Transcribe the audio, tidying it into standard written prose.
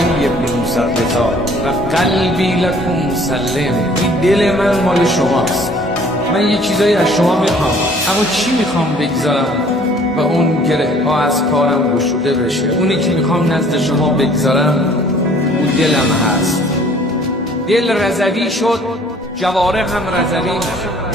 علی ابن مثبتا و قلبی لکم مسلم. این دل من مال شماست، من یه چیزایی از شما میخوام، اما چی میخوام بگذارم و اون گره ها از کارم گشوده بشه؟ اونی که میخوام نزد شما بگذارم اون دلم هست. دل رضوی شد، جوارح هم رضوی نشد.